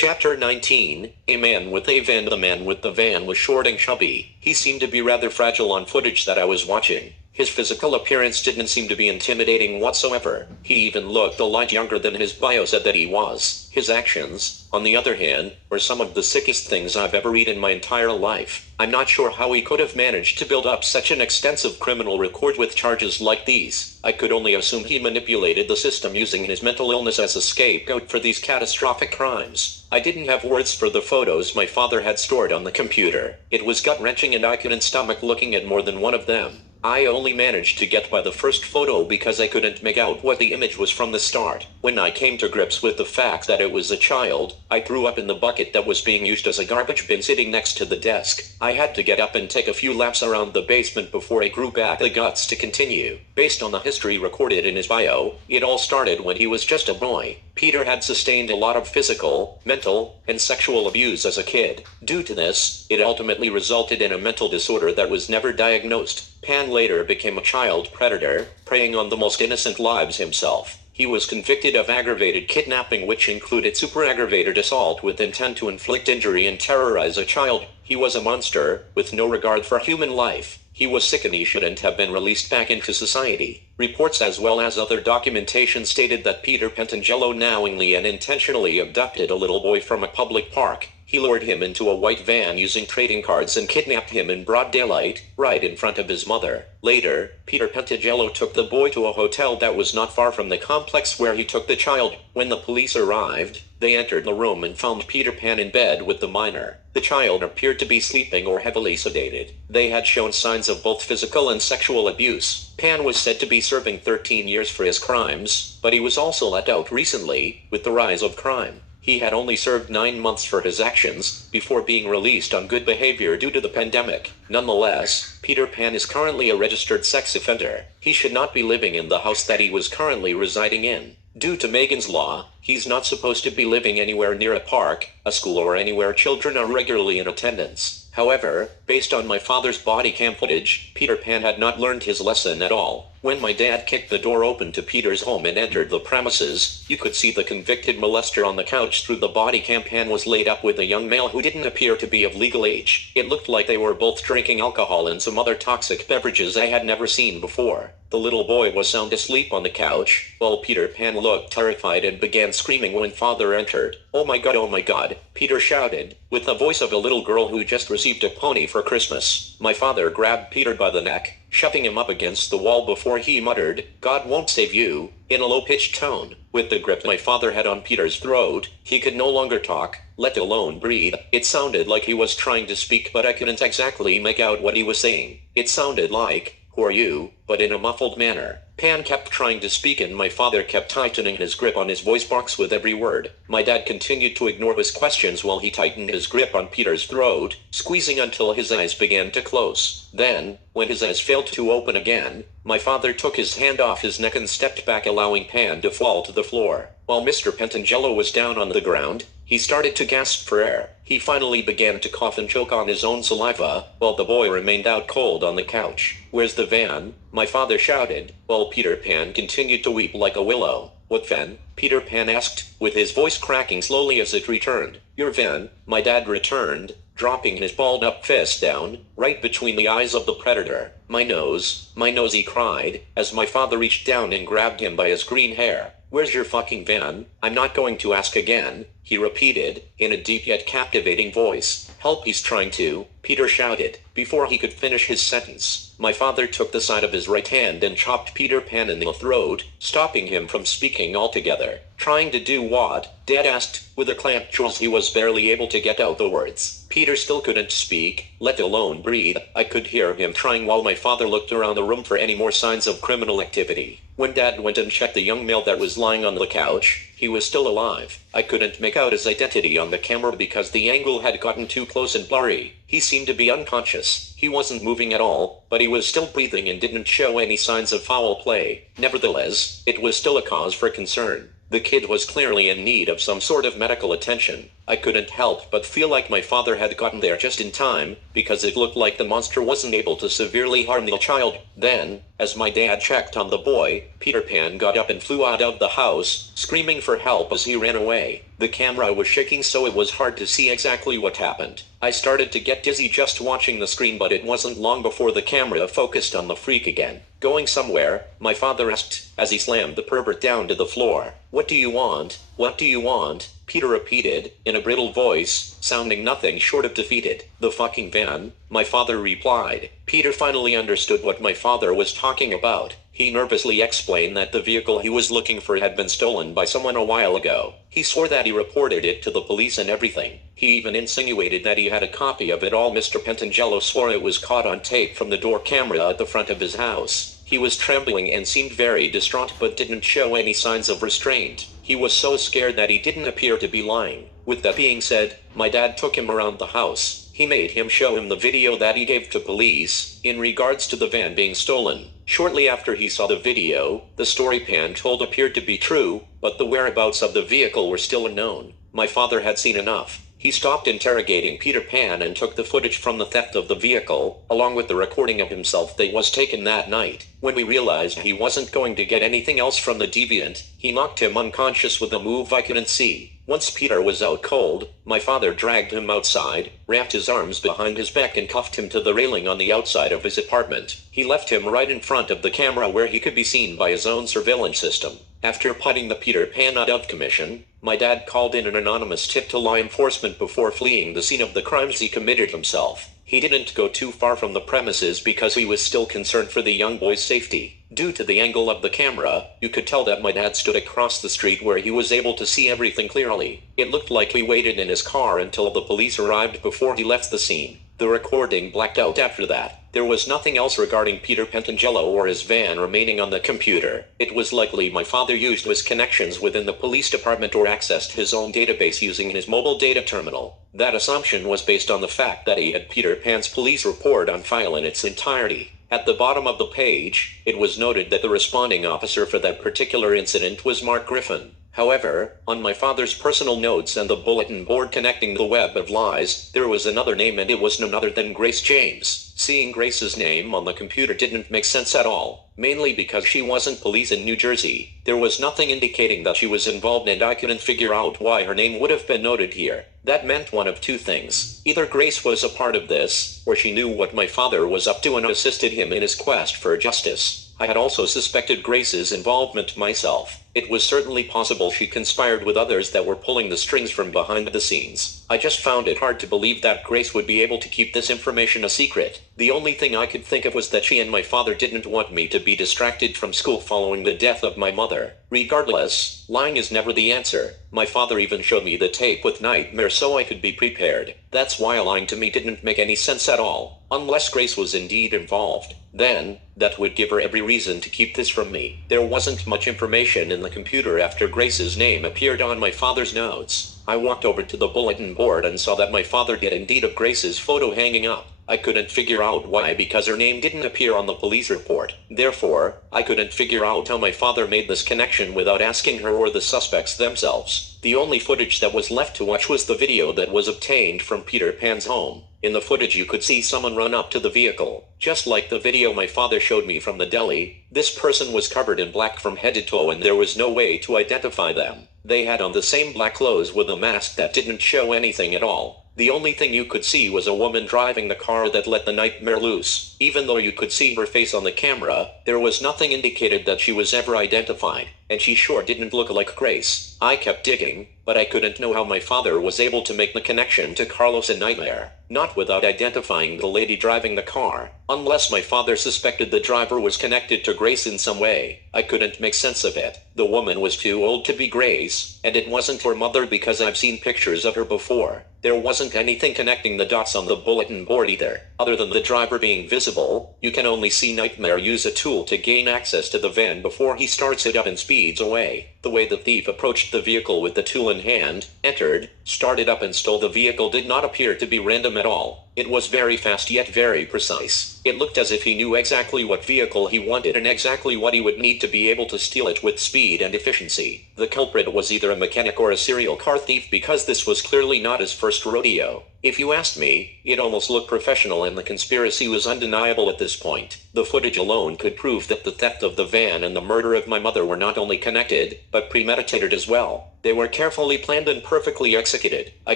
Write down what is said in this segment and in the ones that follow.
Chapter 19, A Man with a Van. The man with the van was short and chubby. He seemed to be rather fragile on footage that I was watching. His physical appearance didn't seem to be intimidating whatsoever. He even looked a lot younger than his bio said that he was. His actions, on the other hand, were some of the sickest things I've ever read in my entire life. I'm not sure how he could have managed to build up such an extensive criminal record with charges like these. I could only assume he manipulated the system using his mental illness as a scapegoat for these catastrophic crimes. I didn't have words for the photos my father had stored on the computer. It was gut-wrenching and I couldn't stomach looking at more than one of them. I only managed to get by the first photo because I couldn't make out what the image was from the start. When I came to grips with the fact that it was a child, I threw up in the bucket that was being used as a garbage bin sitting next to the desk. I had to get up and take a few laps around the basement before I grew back the guts to continue. Based on the history recorded in his bio, it all started when he was just a boy. Peter had sustained a lot of physical, mental, and sexual abuse as a kid. Due to this, it ultimately resulted in a mental disorder that was never diagnosed. Pan later became a child predator, preying on the most innocent lives himself. He was convicted of aggravated kidnapping, which included super-aggravated assault with intent to inflict injury and terrorize a child. He was a monster, with no regard for human life. He was sick and he shouldn't have been released back into society. Reports as well as other documentation stated that Peter Pentangelo knowingly and intentionally abducted a little boy from a public park. He lured him into a white van using trading cards and kidnapped him in broad daylight, right in front of his mother. Later, Peter Pentangelo took the boy to a hotel that was not far from the complex where he took the child. When the police arrived, they entered the room and found Peter Pan in bed with the minor. The child appeared to be sleeping or heavily sedated. They had shown signs of both physical and sexual abuse. Pan was said to be serving 13 years for his crimes, but he was also let out recently, with the rise of crime. He had only served 9 months for his actions, before being released on good behavior due to the pandemic. Nonetheless, Peter Pan is currently a registered sex offender. He should not be living in the house that he was currently residing in. Due to Megan's law, he's not supposed to be living anywhere near a park, a school, or anywhere children are regularly in attendance. However, based on my father's body cam footage, Peter Pan had not learned his lesson at all. When my dad kicked the door open to Peter's home and entered the premises, you could see the convicted molester on the couch through the body cam. Pan was laid up with a young male who didn't appear to be of legal age. It looked like they were both drinking alcohol and some other toxic beverages I had never seen before. The little boy was sound asleep on the couch, while Peter Pan looked terrified and began screaming when father entered. Oh my god, Peter shouted, with the voice of a little girl who just received a pony for Christmas. My father grabbed Peter by the neck, shoving him up against the wall before he muttered, "God won't save you," in a low-pitched tone. With the grip my father had on Peter's throat, he could no longer talk, let alone breathe. It sounded like he was trying to speak, but I couldn't exactly make out what he was saying. It sounded like, "Who are you?" but in a muffled manner. Pan kept trying to speak and my father kept tightening his grip on his voice box with every word. My dad continued to ignore his questions while he tightened his grip on Peter's throat, squeezing until his eyes began to close. Then, when his eyes failed to open again, my father took his hand off his neck and stepped back, allowing Pan to fall to the floor. While Mr. Pentangelo was down on the ground, he started to gasp for air. He finally began to cough and choke on his own saliva, while the boy remained out cold on the couch. "Where's the van?" my father shouted, while Peter Pan continued to weep like a willow. "What van?" Peter Pan asked, with his voice cracking slowly as it returned. "Your van," my dad returned, dropping his balled-up fist down, right between the eyes of the predator. My nose, he cried, as my father reached down and grabbed him by his green hair. "Where's your fucking van?" "I'm not going to ask again," he repeated, in a deep yet captivating voice. "Help, he's trying to," Peter shouted. Before he could finish his sentence, my father took the side of his right hand and chopped Peter Pan in the throat, stopping him from speaking altogether. "Trying to do what?" Dad asked, with a clamped jaw. He was barely able to get out the words. Peter still couldn't speak, let alone breathe. I could hear him trying while my father looked around the room for any more signs of criminal activity. When Dad went and checked the young male that was lying on the couch, he was still alive. I couldn't make out his identity on the camera because the angle had gotten too close and blurry. He seemed to be unconscious. He wasn't moving at all, but he was still breathing and didn't show any signs of foul play. Nevertheless, it was still a cause for concern. The kid was clearly in need of some sort of medical attention. I couldn't help but feel like my father had gotten there just in time, because it looked like the monster wasn't able to severely harm the child. Then, as my dad checked on the boy, Peter Pan got up and flew out of the house, screaming for help as he ran away. The camera was shaking so it was hard to see exactly what happened. I started to get dizzy just watching the screen, but it wasn't long before the camera focused on the freak again. "Going somewhere?" my father asked, as he slammed the pervert down to the floor. "What do you want? What do you want?" Peter repeated, in a brittle voice, sounding nothing short of defeated. "The fucking van," my father replied. Peter finally understood what my father was talking about. He nervously explained that the vehicle he was looking for had been stolen by someone a while ago. He swore that he reported it to the police and everything. He even insinuated that he had a copy of it all. Mr. Pentangelo swore it was caught on tape from the door camera at the front of his house. He was trembling and seemed very distraught but didn't show any signs of restraint. He was so scared that he didn't appear to be lying. With that being said, my dad took him around the house. He made him show him the video that he gave to police, in regards to the van being stolen. Shortly after he saw the video, the story Pan told appeared to be true, but the whereabouts of the vehicle were still unknown. My father had seen enough. He stopped interrogating Peter Pan and took the footage from the theft of the vehicle, along with the recording of himself that was taken that night. When we realized he wasn't going to get anything else from the deviant, he knocked him unconscious with a move I couldn't see. Once Peter was out cold, my father dragged him outside, wrapped his arms behind his back and cuffed him to the railing on the outside of his apartment. He left him right in front of the camera where he could be seen by his own surveillance system. After putting the Peter Pan out of commission, my dad called in an anonymous tip to law enforcement before fleeing the scene of the crimes he committed himself. He didn't go too far from the premises because he was still concerned for the young boy's safety. Due to the angle of the camera, you could tell that my dad stood across the street where he was able to see everything clearly. It looked like he waited in his car until the police arrived before he left the scene. The recording blacked out after that. There was nothing else regarding Peter Pentangelo or his van remaining on the computer. It was likely my father used his connections within the police department or accessed his own database using his mobile data terminal. That assumption was based on the fact that he had Peter Pan's police report on file in its entirety. At the bottom of the page, it was noted that the responding officer for that particular incident was Mark Griffin. However, on my father's personal notes and the bulletin board connecting the web of lies, there was another name, and it was none other than Grace James. Seeing Grace's name on the computer didn't make sense at all, mainly because she wasn't police in New Jersey. There was nothing indicating that she was involved, and I couldn't figure out why her name would have been noted here. That meant one of two things. Either Grace was a part of this, or she knew what my father was up to and assisted him in his quest for justice. I had also suspected Grace's involvement myself. It was certainly possible she conspired with others that were pulling the strings from behind the scenes. I just found it hard to believe that Grace would be able to keep this information a secret. The only thing I could think of was that she and my father didn't want me to be distracted from school following the death of my mother. Regardless, lying is never the answer. My father even showed me the tape with Nightmare so I could be prepared. That's why lying to me didn't make any sense at all. Unless Grace was indeed involved. Then, that would give her every reason to keep this from me. There wasn't much information in the computer after Grace's name appeared on my father's notes. I walked over to the bulletin board and saw that my father did indeed have Grace's photo hanging up. I couldn't figure out why because her name didn't appear on the police report. Therefore, I couldn't figure out how my father made this connection without asking her or the suspects themselves. The only footage that was left to watch was the video that was obtained from Peter Pan's home. In the footage you could see someone run up to the vehicle. Just like the video my father showed me from the deli, this person was covered in black from head to toe and there was no way to identify them. They had on the same black clothes with a mask that didn't show anything at all. The only thing you could see was a woman driving the car that let the nightmare loose. Even though you could see her face on the camera, there was nothing indicated that she was ever identified, and she sure didn't look like Grace. I kept digging, but I couldn't know how my father was able to make the connection to Carlos and Nightmare, not without identifying the lady driving the car. Unless my father suspected the driver was connected to Grace in some way, I couldn't make sense of it. The woman was too old to be Grace, and it wasn't her mother because I've seen pictures of her before. There wasn't anything connecting the dots on the bulletin board either. Other than the driver being visible, you can only see Nightmare use a tool to gain access to the van before he starts it up and speeds away. The way the thief approached the vehicle with the tool in hand, entered, started up and stole the vehicle did not appear to be random at all. It was very fast yet very precise. It looked as if he knew exactly what vehicle he wanted and exactly what he would need to be able to steal it with speed and efficiency. The culprit was either a mechanic or a serial car thief because this was clearly not his first rodeo. If you asked me, it almost looked professional and the conspiracy was undeniable at this point. The footage alone could prove that the theft of the van and the murder of my mother were not only connected, but premeditated as well. They were carefully planned and perfectly executed. I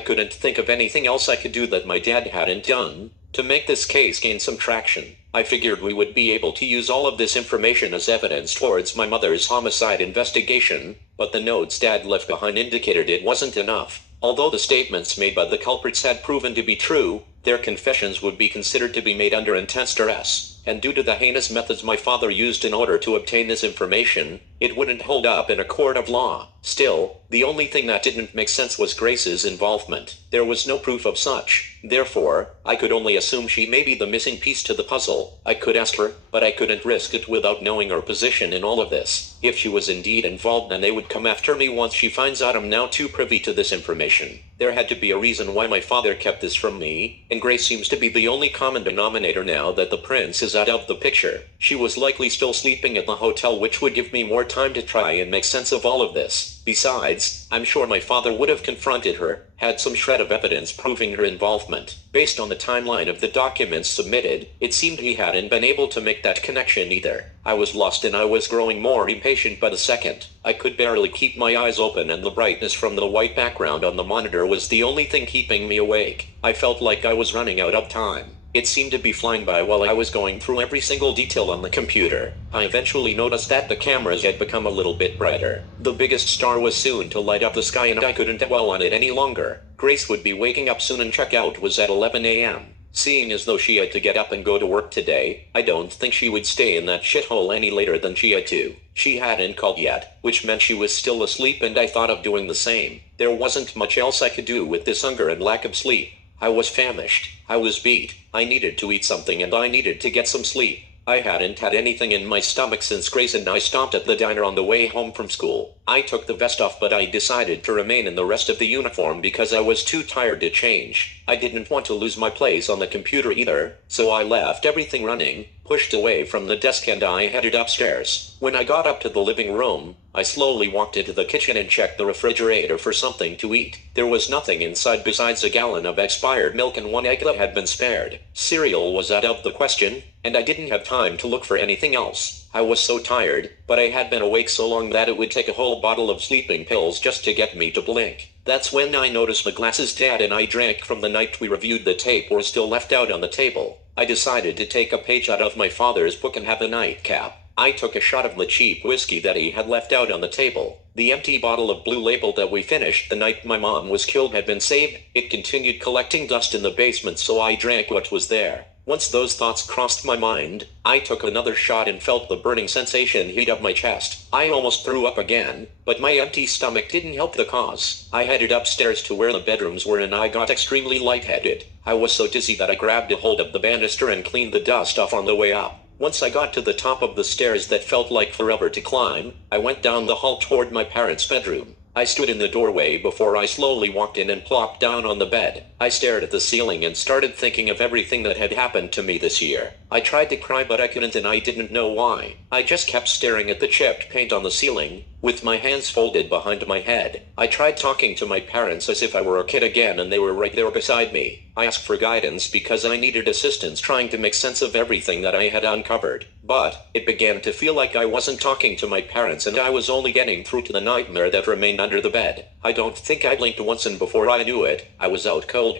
couldn't think of anything else I could do that my dad hadn't done to make this case gain some traction. I figured we would be able to use all of this information as evidence towards my mother's homicide investigation, but the notes Dad left behind indicated it wasn't enough. Although the statements made by the culprits had proven to be true, their confessions would be considered to be made under intense duress, and due to the heinous methods my father used in order to obtain this information, it wouldn't hold up in a court of law. Still, the only thing that didn't make sense was Grace's involvement. There was no proof of such. Therefore, I could only assume she may be the missing piece to the puzzle. I could ask her, but I couldn't risk it without knowing her position in all of this. If she was indeed involved, then they would come after me once she finds out I'm now too privy to this information. There had to be a reason why my father kept this from me, and Grace seems to be the only common denominator now that the prince is out of the picture. She was likely still sleeping at the hotel, which would give me more time to try and make sense of all of this. Besides, I'm sure my father would have confronted her, had some shred of evidence proving her involvement. Based on the timeline of the documents submitted, it seemed he hadn't been able to make that connection either. I was lost and I was growing more impatient by the second. I could barely keep my eyes open and the brightness from the white background on the monitor was the only thing keeping me awake. I felt like I was running out of time. It seemed to be flying by while I was going through every single detail on the computer. I eventually noticed that the cameras had become a little bit brighter. The biggest star was soon to light up the sky and I couldn't dwell on it any longer. Grace would be waking up soon and checkout was at 11 a.m. Seeing as though she had to get up and go to work today, I don't think she would stay in that shithole any later than she had to. She hadn't called yet, which meant she was still asleep, and I thought of doing the same. There wasn't much else I could do with this hunger and lack of sleep. I was famished. I was beat. I needed to eat something and I needed to get some sleep. I hadn't had anything in my stomach since Grace and I stopped at the diner on the way home from school. I took the vest off, but I decided to remain in the rest of the uniform because I was too tired to change. I didn't want to lose my place on the computer either, so I left everything running, pushed away from the desk, and I headed upstairs. When I got up to the living room, I slowly walked into the kitchen and checked the refrigerator for something to eat. There was nothing inside besides a gallon of expired milk and one egg that had been spared. Cereal was out of the question, and I didn't have time to look for anything else. I was so tired, but I had been awake so long that it would take a whole bottle of sleeping pills just to get me to blink. That's when I noticed the glasses Dad and I drank from the night we reviewed the tape were still left out on the table. I decided to take a page out of my father's book and have a nightcap. I took a shot of the cheap whiskey that he had left out on the table. The empty bottle of Blue Label that we finished the night my mom was killed had been saved. It continued collecting dust in the basement, so I drank what was there. Once those thoughts crossed my mind, I took another shot and felt the burning sensation heat up my chest. I almost threw up again, but my empty stomach didn't help the cause. I headed upstairs to where the bedrooms were and I got extremely lightheaded. I was so dizzy that I grabbed a hold of the banister and cleaned the dust off on the way up. Once I got to the top of the stairs that felt like forever to climb, I went down the hall toward my parents' bedroom. I stood in the doorway before I slowly walked in and plopped down on the bed. I stared at the ceiling and started thinking of everything that had happened to me this year. I tried to cry, but I couldn't, and I didn't know why. I just kept staring at the chipped paint on the ceiling, with my hands folded behind my head. I tried talking to my parents as if I were a kid again, and they were right there beside me. I asked for guidance because I needed assistance trying to make sense of everything that I had uncovered. But it began to feel like I wasn't talking to my parents and I was only getting through to the nightmare that remained under the bed. I don't think I blinked once, and before I knew it, I was out cold.